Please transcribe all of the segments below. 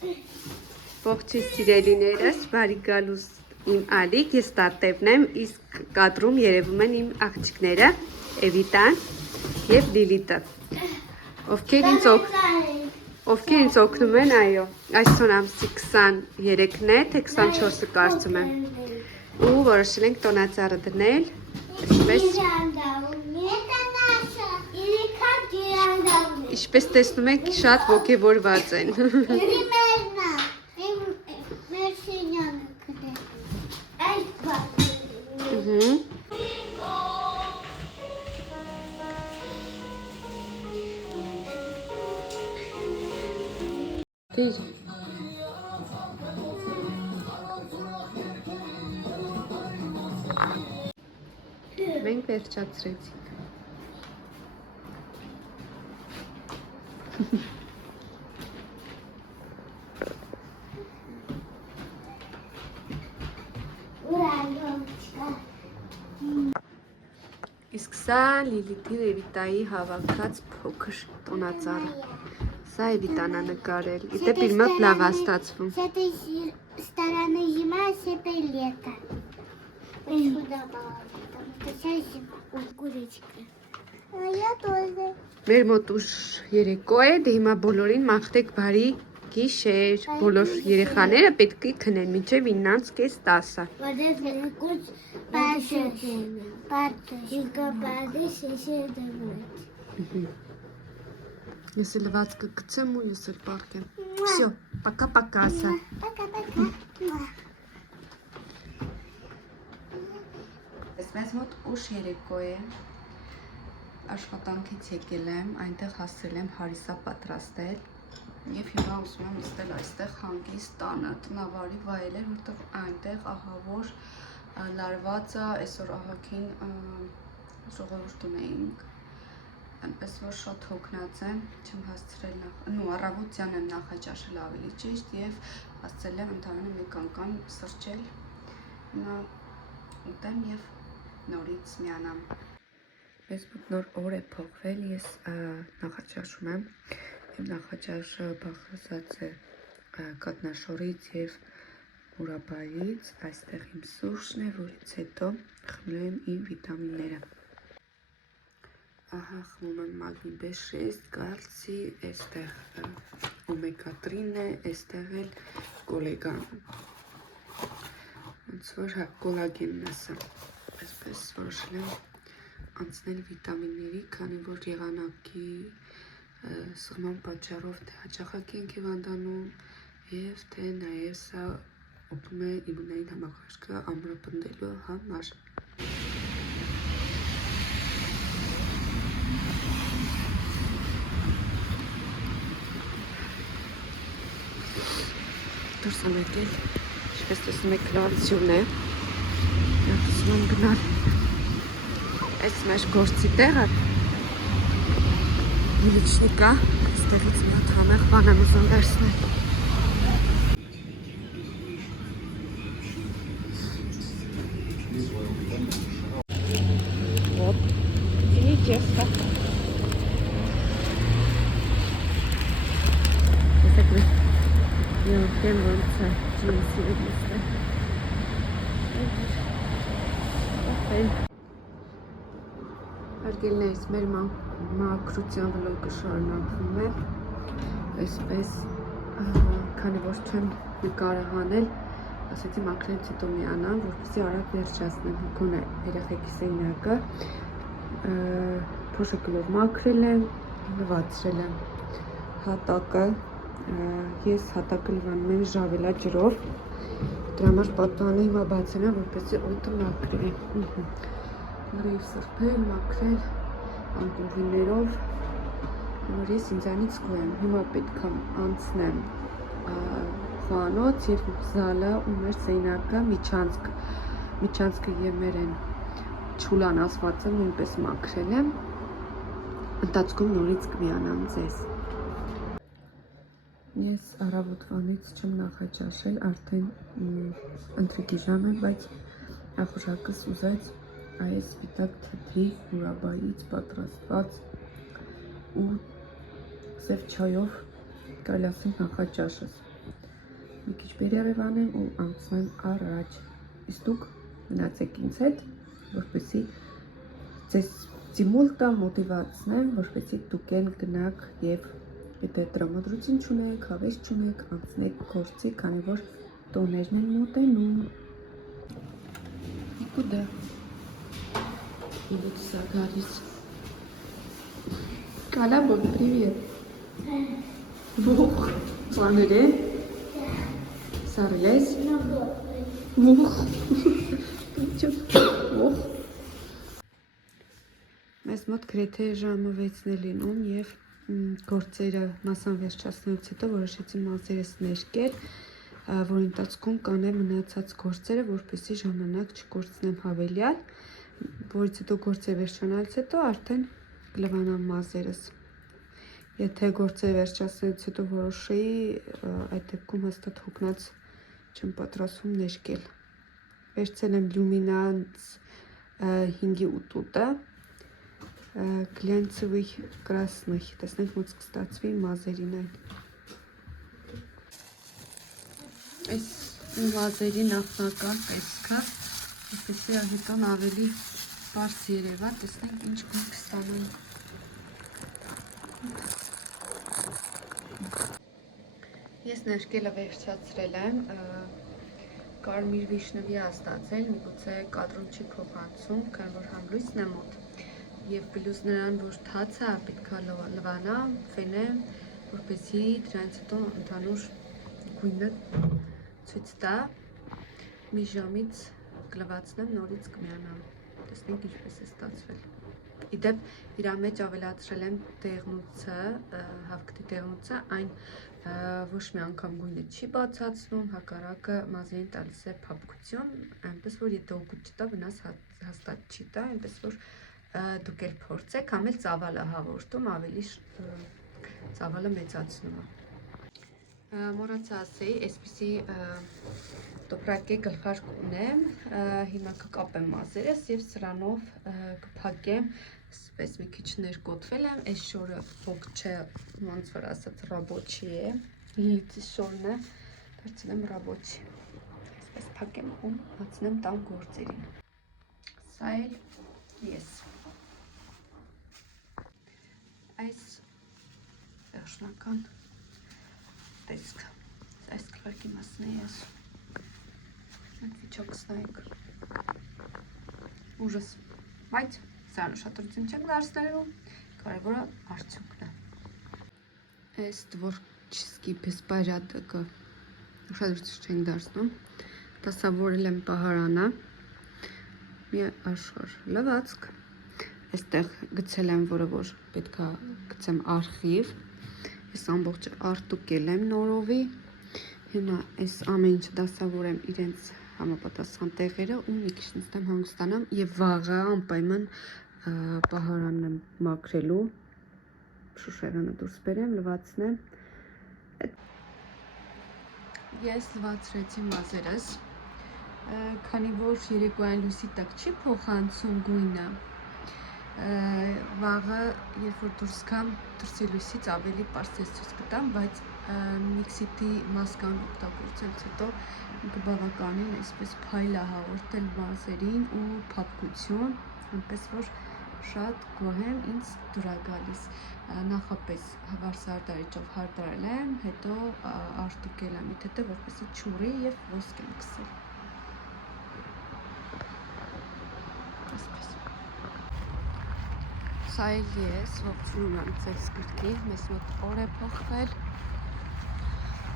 Ողջույն սիրելիներս, բարի գալուս իմ Ալիկ, ես Տատևն եմ, իսկ կադրում երևում են իմ աղջիկները, Էվիտան և Լիլիթը, ովքեր ինձ օգնում են, այո, այսօր ամսի 23-ն է, թե 24-ը կարծում եմ, ու որոշել ենք տոնածառը դնել, ինչպես տեսնում եք, շատ ոգևորված են։ Մենք վերջացրեցինք։ Իսկ սա Լիլիթի Էվիտայի հավաքած փոքր տոնածառը։ Սա Էվիտան է նկարել։ Իդեպ իր մոտ լավ է ստացվում։ Մեր մոտ ուշ երեկո է, դե հիմա բոլորին մաղթեք բարի գիշեր, բոլոր երեխաները պետք է քնեն մինչև 9:30-10-ը։ Ես էլ լվացքը գցեմ ու ես էլ պարկեմ։ Всё, пока-пока ասա։ Մեզ մոտ ուշ երեկո է, աշխատանքից եկել եմ, այնտեղ հասել եմ հարիսա պատրաստել և հիմա ուզում եմ նստել այստեղ հանգիստ տանը, տնավարի վայելել, որտեղ այնտեղ ահա որ լարված է, այսօր ահագին ժողովուրդ ունեինք, այնպես որ շատ հոգնած եմ, չեմ հասցրել առավոտյան եմ նախաճաշել ավելի ճիշտ և հասցրել եմ ընդամենը մեկ անգամ սրճել, հիմա ուտեմ և նորից միանամ։ Մեզ մոտ նոր օր է փոխվել, ես նախաճաշում եմ և նախաճաշը բաղկացած է կատնաշորից և մուրաբայից, այստեղ իմ սուրճն է, որից հետո խմելու եմ իմ վիտամինները։ Ահա խմում եմ մագնի B6, կալցի, այստեղ օմեգա 3-ն է, այստեղ էլ կոլեգան, ոնց որ կոլագենն ասա, այսպես որոշել եմ անցնել վիտամինների, քանի որ եղանակի սղման պատճառով թե հաճախակի ենք հիվանդանում և թե նաև սա օգնում է իմունային համակարգը ամրապնդելու համար։ Դուրս եմ եկել, ինչպես տեսնում եք լանցյուն է, ուզում եմ գնալ այս մեր գործի տեղը, միլիչնիկա, այստեղից մի հատ համեղ բան եմ ուզում վերցնել։ Եվ ոնց է ջինսի վիստը։ Հարգելիներս, մեր մաքրության վլոգը շարունակվում է, այսպես, քանի որ չեմ նկարը հանել, ասեցի մաքրելուց հետո միանամ, որպեսզի արագ վերջացնեմ, գոնե երեխեքի սենյակը, փոշը գլով մաքրել եմ, լվացրել եմ հատակը, ես հատակը լվանում եմ ժավելա ջրով, դրա համար պատանը հիմա բացել եմ, որպեսզի օդը մաքրի։ Լրիվ սրբել, մաքրել, անկողիներով, որ ես ինձանից գոհ եմ, հիմա պետք է անցնեմ խոհանոց և զալը ու մեր սենյակը միջանցքը և մեր են չուլան ասվածը նույնպես մաքրել եմ, ընթացքում նորից կմիանամ ձեզ։ Ես առավոտվանից չեմ նախաճաշել, արդեն ընթրիքի ժամ է, բայց ախորժակս ուզեց այս սպիտակ թթվի մուրաբայից պատրաստված ու սև չայով կարելի ասել նախաճաշս։ մի քիչ բերերև անեմ ու անցնեմ առաջ։ Իսկ դուք մնացեք ինձ հետ, որպեսզի ձեզ ստիմուլ տամ, մոտիվացնեմ, որպեսզի դուք էլ գնաք եւ եթե տրամադրություն չունեք, հավես չունեք, անցնեք գործի, քանի որ տոներն են մոտենում։ Куда? Идут сагались. Колобок, привет. Бух. Сарнере? Сарлес? Бух. Бух. Մեզ մոտ գրեթե ժամը 6-ն է լինում եւ գործերը մասան վերջացնելուց հետո որոշեցի մազերս ներկել, որ ընթացքում կանեմ մնացած գործերը, որպեսզի ժամանակ չկորցնեմ հավելյալ, որից հետո գործը վերջանալուց հետո արդեն կլվանամ մազերս։ Եթե գործը վերջացնելուց հետո որոշեի, այդ դեպքում հաստատ հոգնած չեմ պատրաստվում ներկել։ Վերցել եմ Luminance 5-ի ուտուտը, գլյանցевый красный, տեսնենք ոնց կստացվի մազերին այն։ Այս մազերի նախնական տեսքը, որպեսզի հետոն ավելի բարձ երևա, տեսնենք ինչ գույն կստանանք։ Ես ներկելը վերջացրել եմ, կարմիր վիշնվի է ստացել, միգուցե կադրում չի փոխանցում, քանի որ համլույսն է մոտ, եւ պլյուս նրան, որ թացը պետք է լվանա, ֆենեմ, որպեսզի դրանից հետո ընդհանուր գույնը ցույց տա, մի ժամից կլվացնեմ, նորից կմիանամ, տեսնենք ինչպես է ստացվել։ Իդեպ իր մեջ ավելացրել եմ դեղնուցը, հավքտի դեղնուցը, այն ոչ մի անգամ գույնը չի բացացնում, հակառակը մազերին տալիս է փափկություն, այնպես որ եթե օգուտ չտա, վնաս հաստատ չի տա, այնպես որ դուք էլ փորձեք, համ էլ ծավալը հավորտում, ավելի ծավալը մեծացնում է։ Մոռացա ասեի, այսպիսի տոպրակի գլխարկ ունեմ, հիմա կկապեմ մազերս եւ սրանով կփակեմ, այսպես մի քիչ ներկոտվել եմ, այս շորը փոք չէ, ոնց որ ասած ռաբոչի է, լիլիթի շորն է, դարձել եմ ռաբոչի, այսպես փակեմ ու հացնեմ տան գործերին, սա էլ ես, այս վերջնական տեսքը, այս գլխարկի մասն է ես, այդ վիճակս նայեք, ուժս, բայց սրան ուշադրություն չենք դարձնելու, կարևորը արդյունքն է։ Այս տվորչիսկի բեսպարյատը ուշադրություն չենք դարձնում, դասավորել եմ պահարանը, մի աշխարհ լվացք, այստեղ գցել եմ, որը որ պետք է գցեմ արխիվ, ես ամբողջը արտուկել եմ նորովի, հիմա այս ամեն ինչը դասավորեմ իրենց համապատասխան տեղերը ու մի քիչ նստեմ հանգստանամ եւ վաղը անպայման պահարանն եմ մաքրելու, շուշերանը դուրս բերեմ, լվացնեմ։ Ես լվացրեցի մազերս, քանի որ երեկոյան լույսի տակ չի փոխանցում գույնը, վաղը, երբ որ դուրս գամ, դրսի լույսից ավելի պարզ ցույց կտամ, բայց միքսիտի մասկան օգտագործելուց հետո կբավականին այսպես փայլ է հաղորդել մազերին ու փափկություն, այնպես որ շատ գոհ եմ, ինձ դուր է գալիս, նախապես վարսահարդարիչով հարդարել եմ, հետո արտուկել եմ իթեթը, որպեսզի չուռի եւ ոսկ եմ քսել։ Սա էլ ես, ողջունում եմ ձեզ գրքի, մեզ մոտ օր է փոխվել,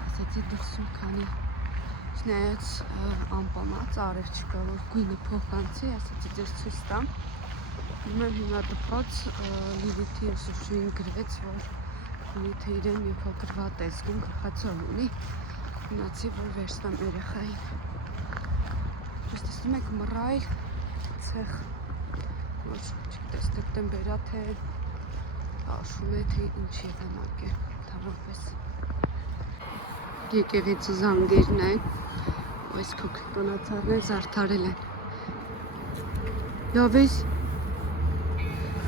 ասացի դրսում քանի չնայած անպամած արև չկա, որ գույնը փոխանցի, ասացի ձեզ ցույց տամ, հիմա դպրոց Լիլիթի ուսուցչուհին գրվեց, որ Լիլիթը իրեն մի փոքր վատ է զգում, գլխացավ ունի, գնացի, որ վերցնեմ երեխային, ես տեսնում եք մռայլ ցեխ, որ չգիտես դեկտեմբերա թե աշուն է թե ինչ եղանակ է, թավանպես եկեղեցու զանգերն են, ու այս փոքր տոնացարներ զարդարել են, լավ ես,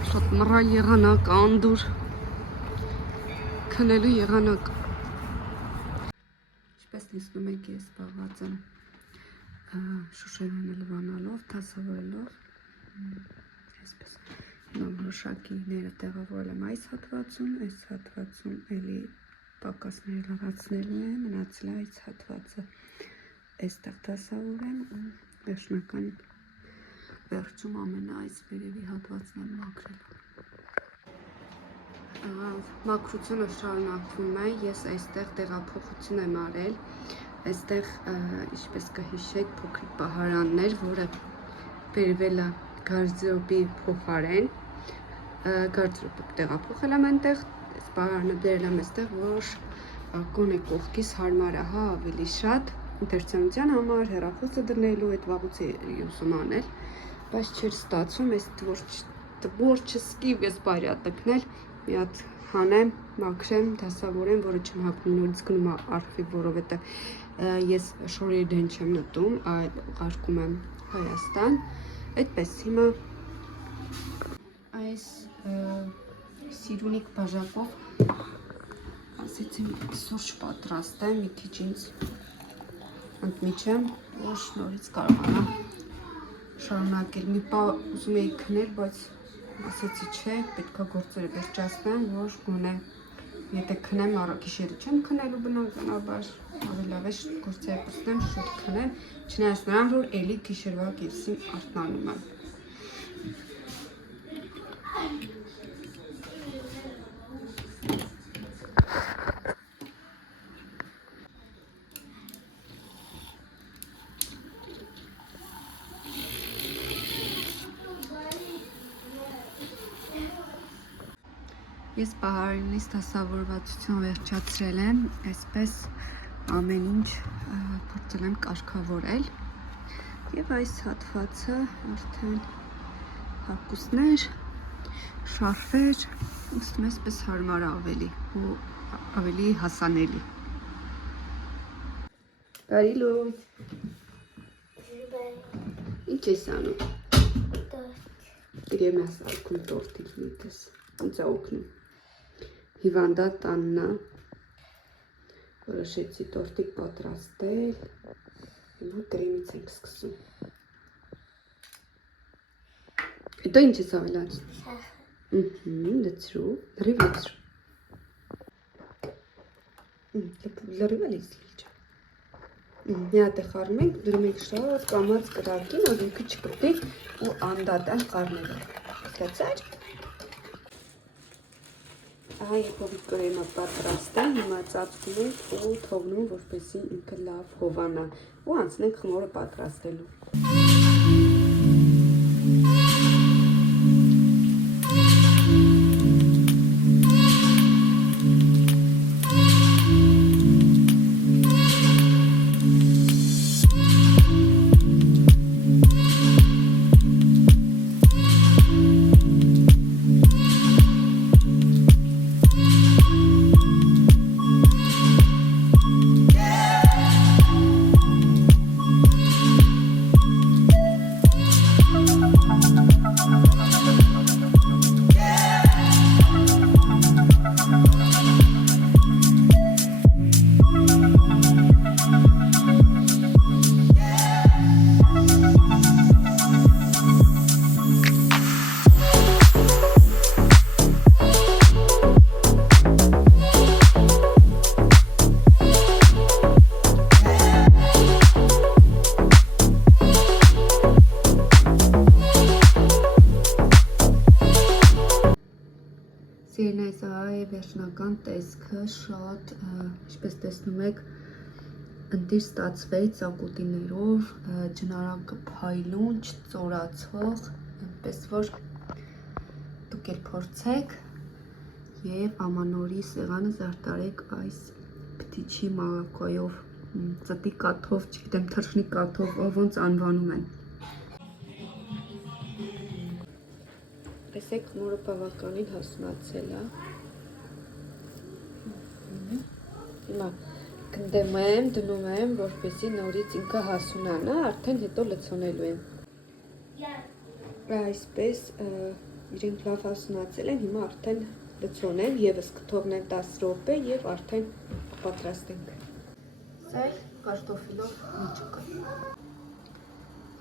շատ մռայլ եղանակ, անդուր, քնելու եղանակ, Ինչպես տեսնում եք, ես զբաղված եմ շուշերանը լվանալով, թասավորելով, այսպես որոշակիները տեղավորել եմ այս հատվածում էլի պակասները լավացնելու եմ, մնացել է այս հատվածը այստեղ թասավորեմ ու վերջնական վերջում ամենը այս վերևի հատվածն եմ մաքրելու։ Մաքրությունը շարունակվում է, ես այստեղ տեղափոխություն եմ արել, այստեղ ինչպես կհիշեք փոքրիկ պահարաններ, որը բերվել է գարդերոբի փոխարեն, գարդերոբը տեղափոխել եմ այնտեղ, այս պահարանը բերել եմ այստեղ, որ գոնե կողքից հարմար է ավելի շատ ինտերցիոնության համար, հեռախոսը դնելու, այդ վաղուց էի ուզում անել, բայց չէր ստացվում, որ չսկիվ ես բարյա տկնել, մի հատ հանեմ, մաքրեմ, դասավորեմ, որը չեմ հագնում, նորից գնում արխիվ, որովհետև ես շորերի դեն չեմ նետում, այլ ուղարկում եմ Հայաստան, այդպես հիմա այս սիրունիկ բաժակով ասեցին սուրճ պատրաստեմ, մի քիչ ինձ ընդմիջեմ, որ նորից կարողանամ շարունակել, մի պահ ուզում էի քնել, բայց ասեցի չէ, պետքա գործերը վերջացնեմ, որ գոնե եթե քնեմ գիշերը չեմ քնելու բնականաբար, ավելի լավ է գործերը կսնեմ, շուտ քնեմ, չնայած նրան, որ էլի գիշերվա կեսին արթնանում եմ։ Ես պահարանից դասավորվածություն վերջացրել եմ, այսպես ամեն ինչ փորձել եմ կարգավորել և այս հատվածը արդեն հագուստներ, շարֆեր, ուստում այսպես հարմար ավելի ու ավելի հասանելի։ Բարի լույս։ Ինչ ես անում։ Իրեմ ես արկում տորտիկ միտես, ինձ է օգնում։ Հիվանդատ Աննա, որոշեցի տորտիկ պատրաստել, հիմա կրեմից ենք սկսում։ Հետո ինչ ես ավելացնում։ Լցրու, լրիվ լցրու։ Լրիվ էլ ես լիճը։ Մի հատ է խառնում ենք, դրում ենք շատ կամած կրակին, որ ինքը չկպտի ու անդադար խառնելու։ Լցար։ Ահա եղովի կրեմը պատրաստ է, հիմա ծածկում ենք ու թողնում, որպեսզի ինքը լավ հովանա ու անցնենք խմորը պատրաստելու։ Վերջնական տեսքը շատ, ինչպես տեսնում եք, ընտիր ստացվեց ակուտիներով, ջնարակը փայլուն, չծորացող, այնպես որ դուք էլ փորձեք և ամանորի սեղանը զարդարեք այս պտիչի մաղակայով, ծտի կաթով, չգիտեմ թռչնի կաթով, ոնց անվանում են։ Տեսեք, խմորը բավականին հասունացել է։ Հիմա գնդեմ եմ, դնում եմ, որպեսզի նորից ինքը հասունանա, արդեն հետո լցոնելու եմ։ Այսպես իրենք լավ հասունացել են, հիմա արդեն լցոնեմ, ևս կթողնեմ 10 րոպե և արդեն պատրաստ ենք։ Սել կարտոֆիլով միջուկը։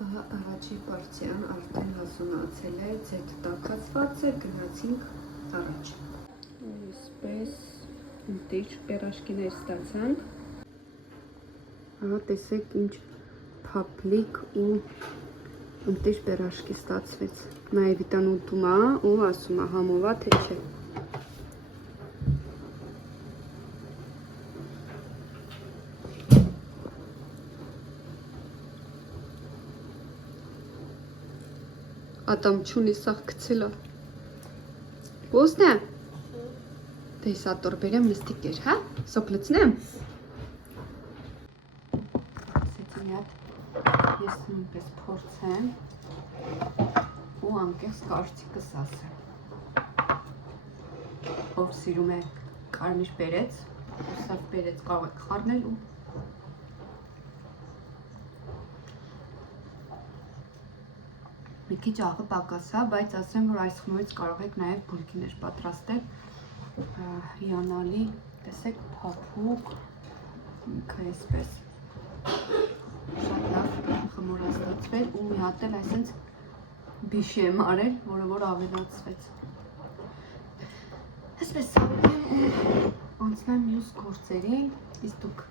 Ահա առաջի պարտիան արդեն հասունացել է, ձեթ տաքացված է, գնացինք առաջ։ Այսպես ընտիր պերաշկիներ ստացանք։ Ահա տեսեք ինչ փափլիկ ու ընտիր պերաշկի ստացվեց։ Նաև իտան ուտում է ու ասում է համովա թե չէ։ Ատամ չունի սաղ կցելա։ Ոստե։ Դե սա տորբերեմ նստիկ էր, հա? Սոկ լցնեմ։ Սեցի մի հատ ես նույնպես փորձեմ ու անկեղծ կարծիքս ասեմ։ Ով սիրում է կարմիր պերեց, սև պերեց կարող եք խառնել ու մի քիչ աղը պակաս է, բայց ասեմ, որ այս խմորից կարող եք նաև բուլկիներ պատրաստել, հիանալի, տեսեք, փափուկ, ինքը այսպես, շատ լավ խմոր է ստացվել ու մի հատ էլ այսպես բիշի եմ արել, որը որ ավելացվեց։ Այսպես սավեմ ու անցնեմ մյուս գործերին, իսկ դուք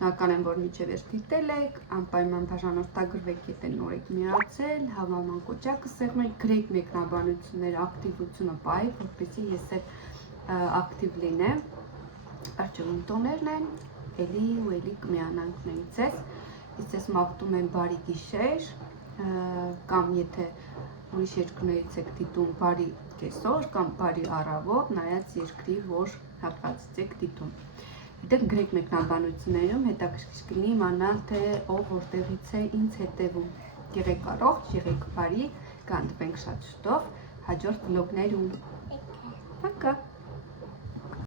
շնորհակալ եմ, որ մինչև էս դիտել եք, անպայման բաժանորդագրվեք, եթե նոր եք միացել, հավաման կոճակը սեղմեք, գրեք մեկնաբանություններ, ակտիվությունը պահեք, որպեսզի ես էլ ակտիվ լինեմ։ Արջևում տոներն են, էլի ու էլի կմիանանք մենք ձեզ։ Իսկ ես մաղթում եմ բարի գիշեր, կամ եթե ուրիշ երկրներից եք դիտում բարի կեսօր կամ բարի առավոտ, նայած երկրի, որ հատվածից եք դիտում։ Դեռ գրեք մեկնաբանություններում հետաքրքիր կլինի իմանալ, թե ով որտեղից է ինձ հետևում։ Եղեք առողջ, եղեք բարի, կհանդիպենք շատ շուտով հաջորդ վլոգներում։ Пока։